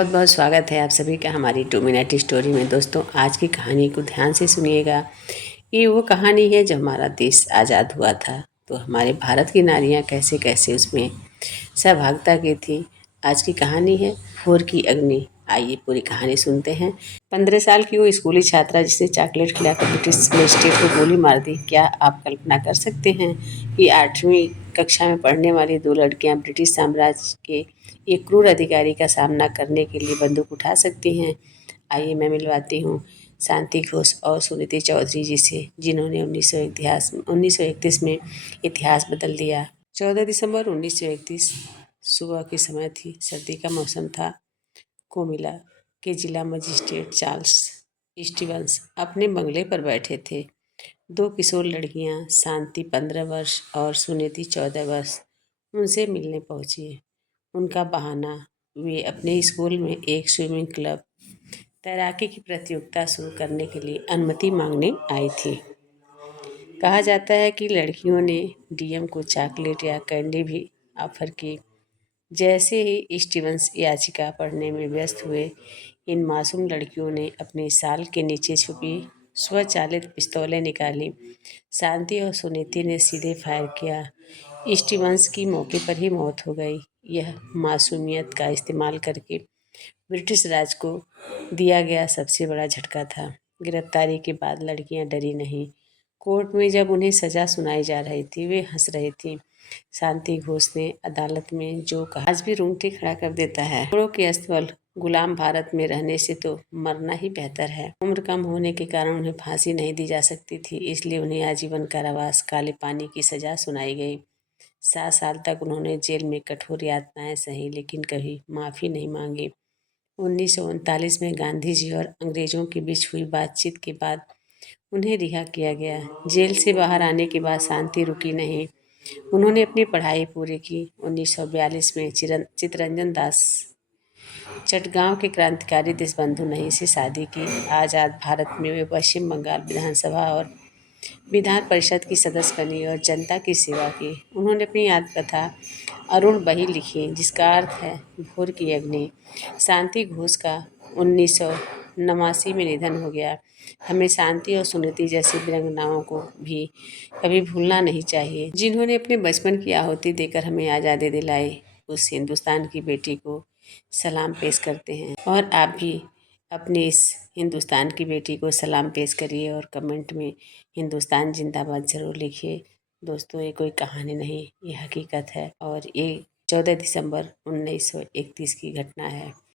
बहुत बहुत स्वागत है आप सभी का हमारी 2 मिनट स्टोरी में। दोस्तों, आज की कहानी को ध्यान से सुनिएगा। ये वो कहानी है जब हमारा देश आज़ाद हुआ था, तो हमारे भारत की नारियां कैसे कैसे उसमें सहभागिता की थी। आज की कहानी है भोर की अग्नि। आइए पूरी कहानी सुनते हैं। 15 साल की वो स्कूली छात्रा जिसे चॉकलेट खिलाकर ब्रिटिश मजिस्ट्रेट को गोली मार दी। क्या आप कल्पना कर सकते हैं कि 8वीं कक्षा में पढ़ने वाली 2 लड़कियां ब्रिटिश साम्राज्य के एक क्रूर अधिकारी का सामना करने के लिए बंदूक उठा सकती हैं? आइए मैं मिलवाती हूँ शांति घोष और सुनीति चौधरी जी से, जिन्होंने 1931 में इतिहास बदल दिया। 14 दिसंबर 1931 सुबह के समय थी। सर्दी का मौसम था। कोमिला के जिला मजिस्ट्रेट चार्ल्स स्टीवंस अपने बंगले पर बैठे थे। 2 किशोर लड़कियां, शांति 15 वर्ष और सुनीति 14 वर्ष, उनसे मिलने पहुंची। उनका बहाना, वे अपने स्कूल में एक स्विमिंग क्लब, तैराकी की प्रतियोगिता शुरू करने के लिए अनुमति मांगने आई थी। कहा जाता है कि लड़कियों ने डीएम को चॉकलेट या कैंडी भी ऑफर की। जैसे ही स्टीवंस याचिका पढ़ने में व्यस्त हुए, इन मासूम लड़कियों ने अपने शाल के नीचे छुपी स्वचालित पिस्तौलें निकाली। शांति और सुनीति ने सीधे फायर किया। स्टीवंस की मौके पर ही मौत हो गई। यह मासूमियत का इस्तेमाल करके ब्रिटिश राज को दिया गया सबसे बड़ा झटका था। गिरफ्तारी के बाद लड़कियां डरी नहीं। कोर्ट में जब उन्हें सजा सुनाई जा रही थी, वे हंस रही थीं। शांति घोष ने अदालत में जो कहा, आज भी रोंगटे खड़ा कर देता है। करोड़ों के अस्तबल गुलाम भारत में रहने से तो मरना ही बेहतर है। उम्र कम होने के कारण उन्हें फांसी नहीं दी जा सकती थी, इसलिए उन्हें आजीवन कारावास, काले पानी की सजा सुनाई गई। 7 साल तक उन्होंने जेल में कठोर यातनाएं सही, लेकिन कभी माफ़ी नहीं मांगी। 1939 में गांधी जी और अंग्रेजों के बीच हुई बातचीत के बाद उन्हें रिहा किया गया। जेल से बाहर आने के बाद शांति रुकी नहीं। उन्होंने अपनी पढ़ाई पूरी की। 1942 में चित्तरंजन दास चटगांव के क्रांतिकारी देशबंधु नहीं से शादी की। आज़ाद भारत में वे पश्चिम बंगाल विधानसभा और विधान परिषद की सदस्य बनी और जनता की सेवा की। उन्होंने अपनी आत्मकथा अरुण बही लिखी, जिसका अर्थ है भोर की अग्नि। शांति घोष का 1989 में निधन हो गया। हमें शांति और सुनीति जैसी वीरांगनाओं को भी कभी भूलना नहीं चाहिए, जिन्होंने अपने बचपन की आहुति देकर हमें आज़ादी दिलाई। उस हिंदुस्तान की बेटी को सलाम पेश करते हैं, और आप भी अपनी इस हिंदुस्तान की बेटी को सलाम पेश करिए और कमेंट में हिंदुस्तान जिंदाबाद ज़रूर लिखिए। दोस्तों, ये कोई कहानी नहीं, ये हकीकत है, और ये 14 दिसंबर 1931 की घटना है।